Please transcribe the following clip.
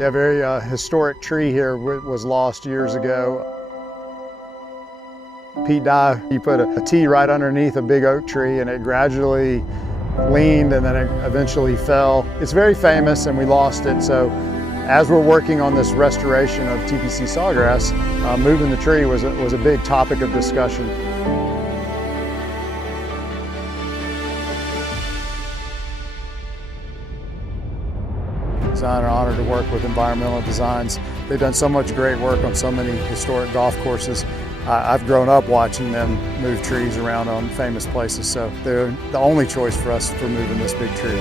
Yeah, a very historic tree here was lost years ago. Pete Dye, he put a T right underneath a big oak tree and it gradually leaned and then it eventually fell. It's very famous and we lost it, so as we're working on this restoration of TPC sawgrass, moving the tree was a big topic of discussion. I'm honored to work with Environmental Designs. They've done so much great work on so many historic golf courses. I've grown up watching them move trees around on famous places, so they're the only choice for us for moving this big tree.